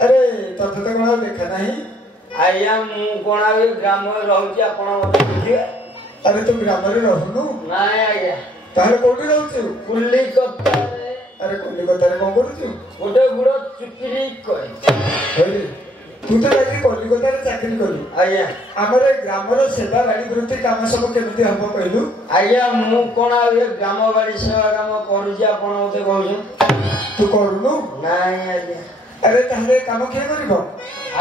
अरे तथे तो कौन देखा नहीं आज्ञा मु कौन ग्राम रोचे अरे तू ग्राम रहनु ना आज्ञा ताहले कोठी रहउछु कलिकता अरे कलिकता रे कोन करूछु गोटे गुड़ चुकरी अरे तू तो लगी कलिकता रे चाकरी करू आज्ञा हमर ग्राम रो सेवा गाड़ी वृत्ति काम सब केमिति हबो कहलु आज्ञा मु कौन ग्राम गाड़ी सेवा काम करूछि आपण मते कहू तू करूनु नहीं आज्ञा अरे ताहले काम के करबो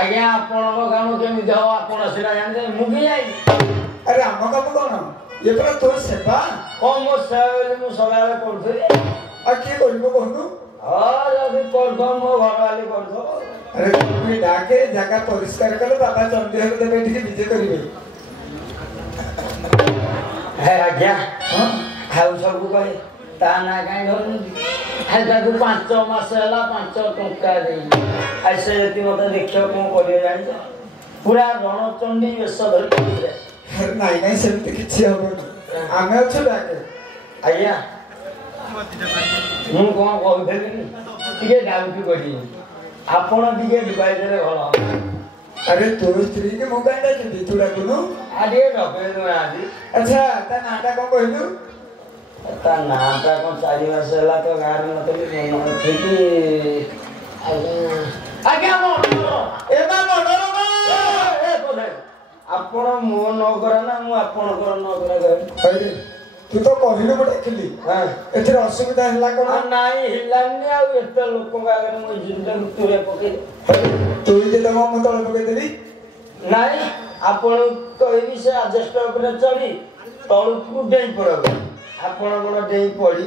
आज्ञा आपण काम केमिति हो आपण सिरा जानते मुगी जाई अरे हम काम कोन ये पर तोर सेवा कम मो सेवा मु सगाले करथि आ के करबो कहनु हां जदी करथो मो घर वाली करथो अरे तू डाके जगह परिष्कार कर बाबा चंदेहर देबे ठीक विजय करिवे है आज्ञा हां खाउ सब कहे ता ना काई धरनु हेता को 5 मास हला 5 टंका देई ऐसे यदि मते देखियो को करियो जानि पूरा रणचंडी वेश धरि नहीं नहीं सेमती किछि हबो आमे अछु डाके आज्ञा मु कोन कहथि टिके डाउटी करी आपण टिके दुबाई देले भलो अरे तोर स्त्री के मु कांडा के तू डाकुनु आडे रबे न आदि अच्छा ता नाटा को कहलु ता नाटा को 4 मास हला तो गार नतली मन ठीक आज्ञा मो ए मा मनोर मा ए कोने आपण मो न करा ना मु आपण कर न करा अरे तू तो कहिलु बडे खिली हां एथरे असुविधा हला कोन नाही हिलानी आ एत लोक गागर मो जिंदा तुरे पके तू जे तम म तळे पके देली नाही आपण कहिबी से एडजस्ट ऊपर चढ़ी तळकु डेई पड़ब आपण कोन डेई पड़ी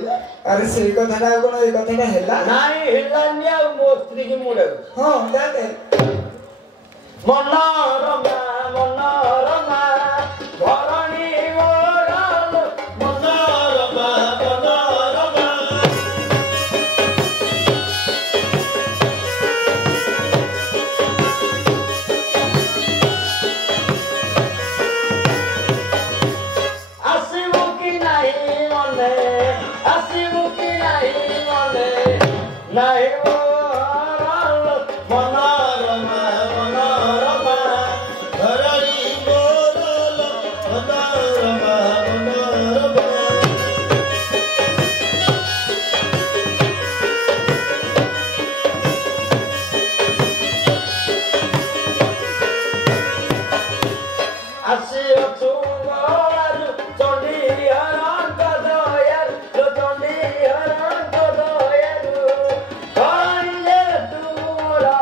अरे से कथाटा कोन ए कथाटा हला नाही हिलानी आ मो स्त्री की मुड़े हां जाते मनोरमा मनोरमा धरणी मोरल मनोरमा मनोरमा आसिबो कि नाही मने आसिबो कि नाही मने नाही मोरल मनोरमा मनोरमा धरणी मोरल मनोरमा मनोरमा आसियो चुगलाजु चंडी हरंक दयाल लो चंडी हरंक दयाल धरणी तुरा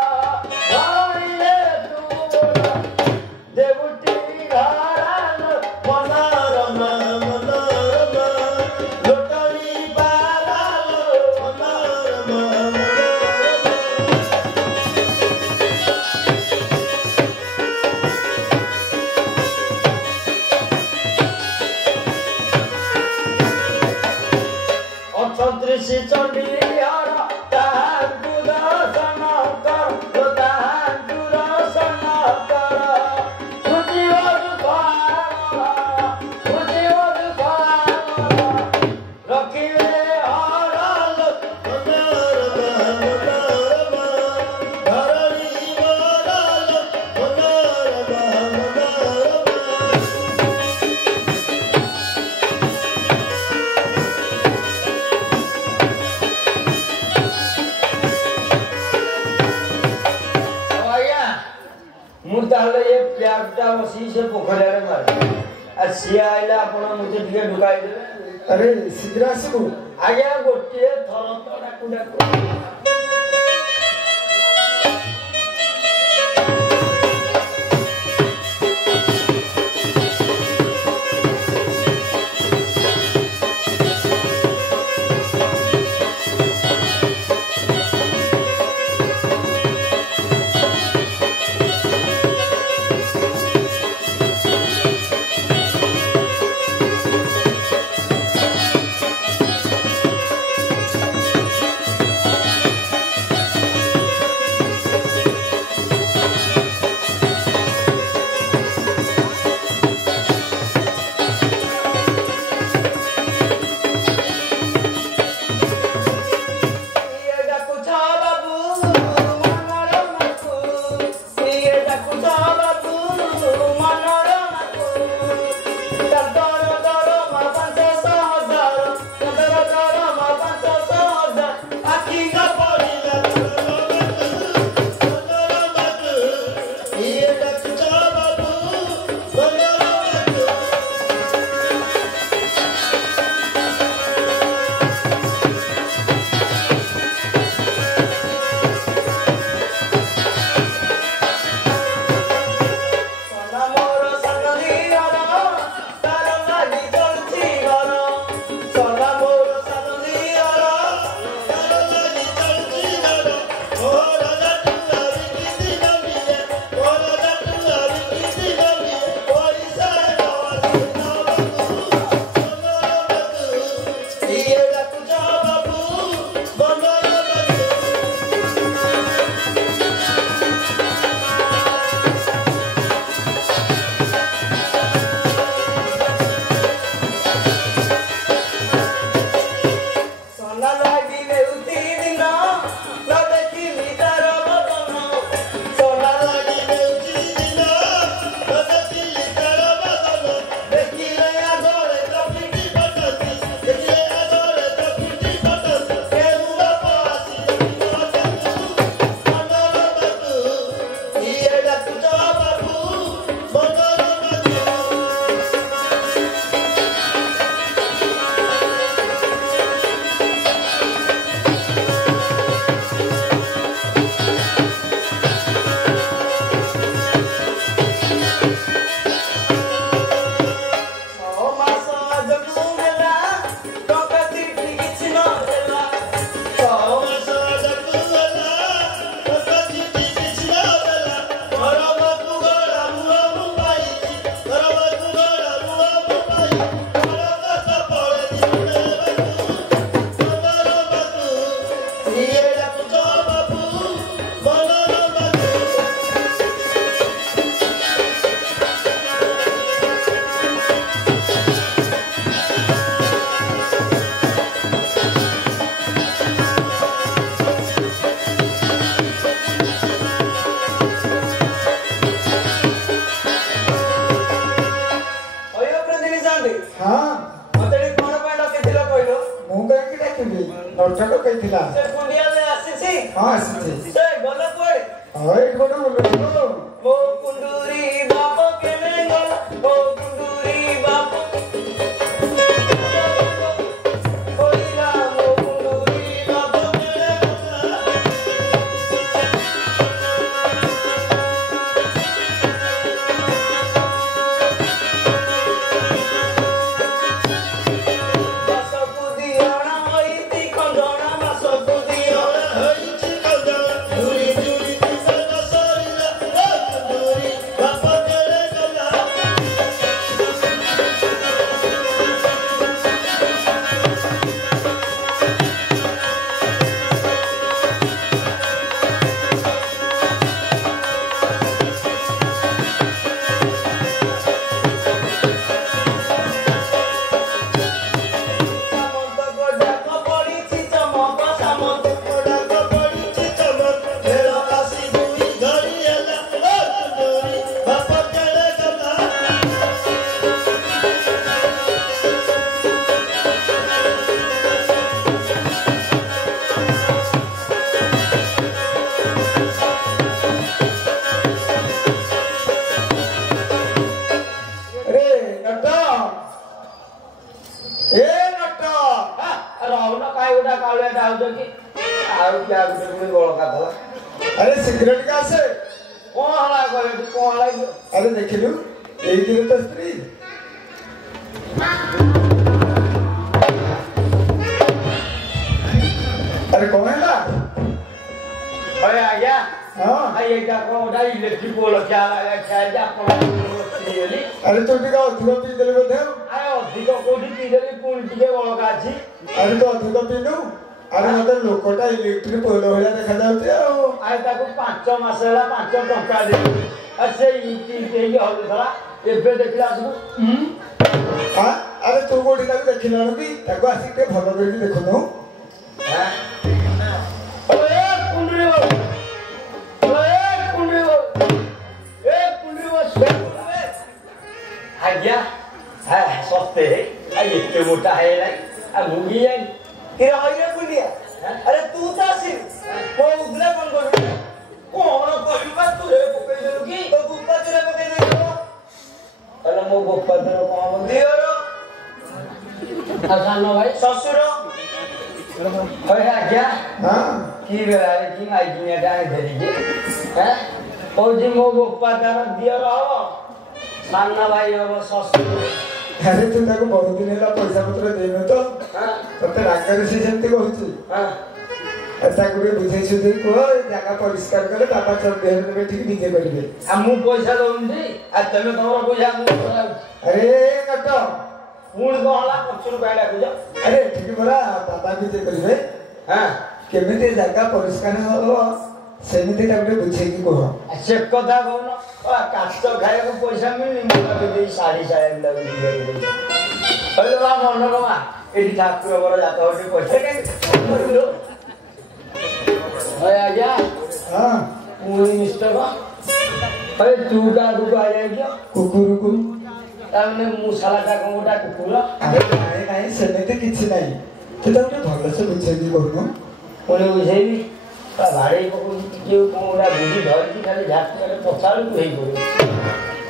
देवटी घरान मनोरमा मनोरमा लोटली बालाल मनोरमा मनोरमा अछत्रिशी चंडी हर ताहांकु दर्शन कर ताहांकु दर्शन कर खुजिवरु रखिवे हरल मनोरमा मनोरमा धरणी मोरल मनोरमा मनोरमा आया मुताले ये प्यागटा वसी से पोखरे रे मार आ सिया आइला आपण मुते टिके ढुकाई दे अरे शीघ्र आसबु आज्ञा गोटे थर तो डाकू डाकू नौटक कही से पुंडिया में आसी हाँ आसी से गला कोई अरे बोलो ओ कुंडूरी बाप के नेंगो ओ कुंडूरी बाप कोई राम ओ कुंडूरी बाप के अरे सिगरेट का से कौन हला करे कौन हला अरे देख लू एक दिन तो स्त्री अरे कौन है ना अरे आ गया हाँ ये क्या कौन उठा इलेक्ट्रिक पोल क्या लगा क्या जा कौन अरे तो टिका अधिक पी देले बोधे अरे अधिक कोठी पी देली पुणी टिके बळका अछि अरे तो अधिक पीनु अरे मते लोकटा इलेक्ट्रिक पोल भलिया देखा जाउते आ ताको 5 मास होला 5 टंका दे असे इति देई होले थला एबे देखला असु हां अरे तू कोठी ताको देखिलानु की ताको आसी के भलो करी देखनो हां ओए कुंडली आज्ञा हां सस्ते है ये मोटा है नहीं मुगी है तेरा होइए बुलिया अरे तू तासी को उगला कौन करू कौन करिबा तू रे पकई देलु की तो गुप्पा तेरे पकई देलु अरे मो गुप्पा तेरे कौन दियोरो आसानो भाई ससुरो होय आज्ञा हां की बेला रे की आई दुनिया डाय धरी के हैं ओ जी मो गुप्पा तेरे दियोरो हो सान्ना भाई हो ससुरो अरे तू ताको बहुत दिन होला पैसा पत्र देनो तो हां तते रागरे से जेंती कहूची हां एता गुरे बुझै छु दे को जागा परिष्कार करे बाबा चल देह में बैठी विजय करिवे आ मु पैसा दउंदी आ तमे तमरो पैसा मु अरे कट पुण गहला 5 रुपया डाकुज अरे ठीक बरा बाबा विजय करिवे हां केमिते जागा परिष्कार हो सेमिते ताके बुझै की कह से कथा कहन आ काष्ट खाए को पैसा मिलनी मुला दे साड़ी साया लागू दे अरे बा मनोरमा एठी ठाकुर बर जाता होटी पैसा के करिलो ओए आजा हां मुई मिस्टर बा अरे तू का आ जाए क्या कुकुर को ताने मुसाला का कोटा कुकुर अरे नाही नाही सेमिते किछि नाही तू ताके भलो से बुझै की कहनो कोने बुझेबी भाड़े को जो कोड़ा बुझी धर की खाली झाट करे पछाड़ को हेई पड़े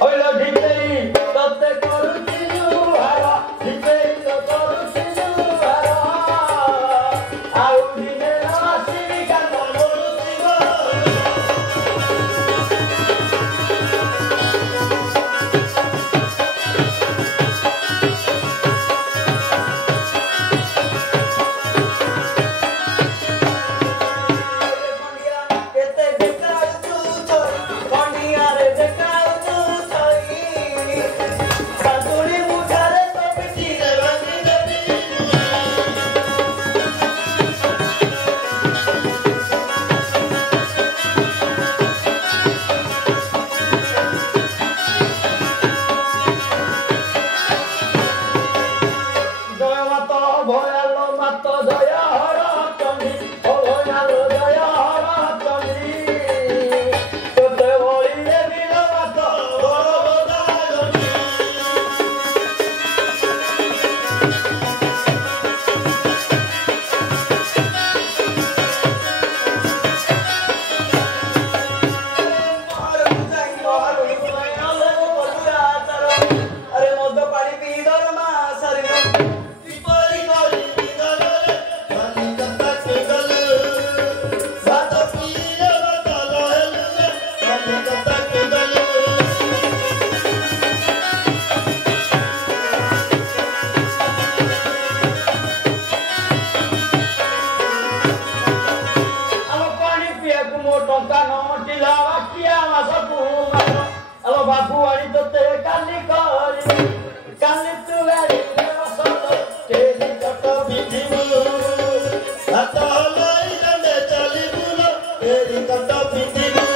ओइलो ठीक नहीं तते करू चिजु हारा ठीक नहीं तो करू चिजु हारा आउ दिने आसी का बोलू चिगो ମୋ ଟଙ୍କା ନଟିଲା ବାକିଆ ମାସକୁ ମାସ ଆଲୋ ବାବୁ ଆଣି ତୋତେ କାଲି କରିବି କାଲି ତୁ ଗାଡ଼ିରେ ବସଲ ଟେରି କଟ ପିନ୍ଧିବୁ ହାତ ହଲାଇ ଦଣ୍ଡେ ଚାଲିବୁଲ ଟେରି କଟ ପିନ୍ଧିବୁ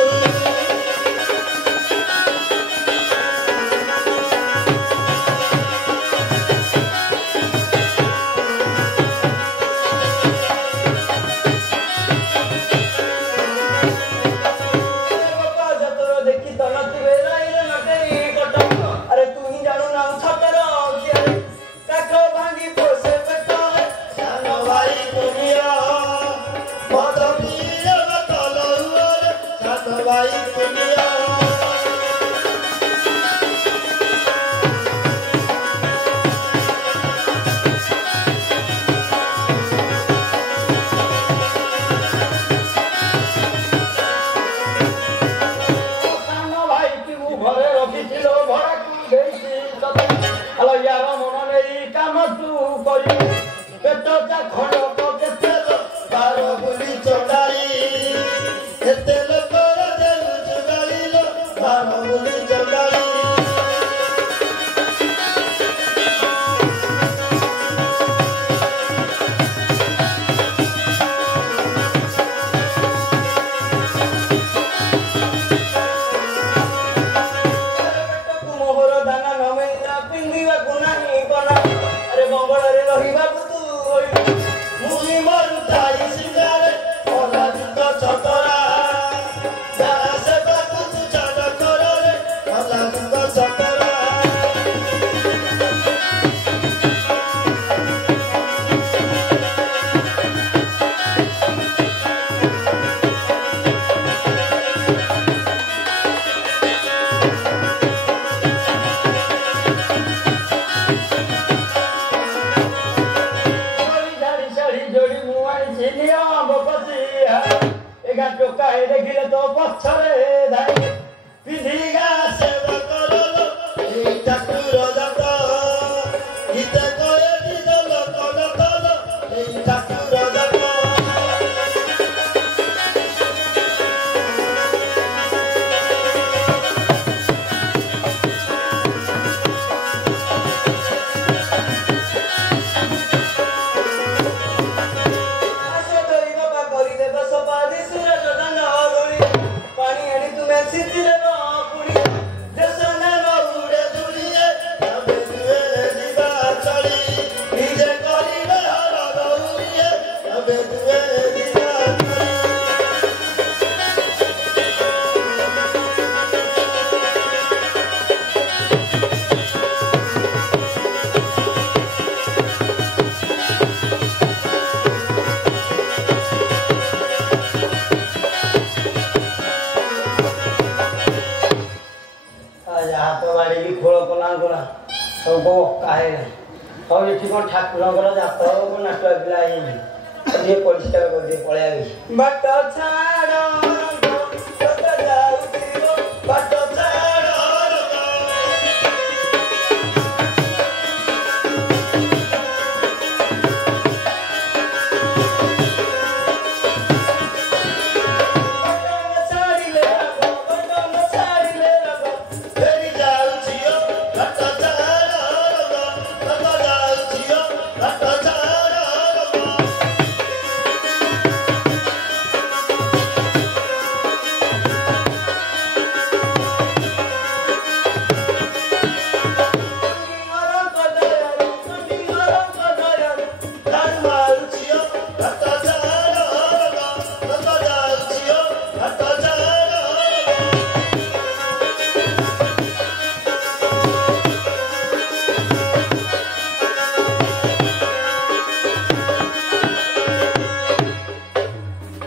ଠାକୁରଙ୍କର ଜାତ ନାଟୁଆ ପିଲା ହେଇନି ପରିଷ୍କାର କରିଦିଏ ପଳେଇବା ବାଟ ଛାଡ଼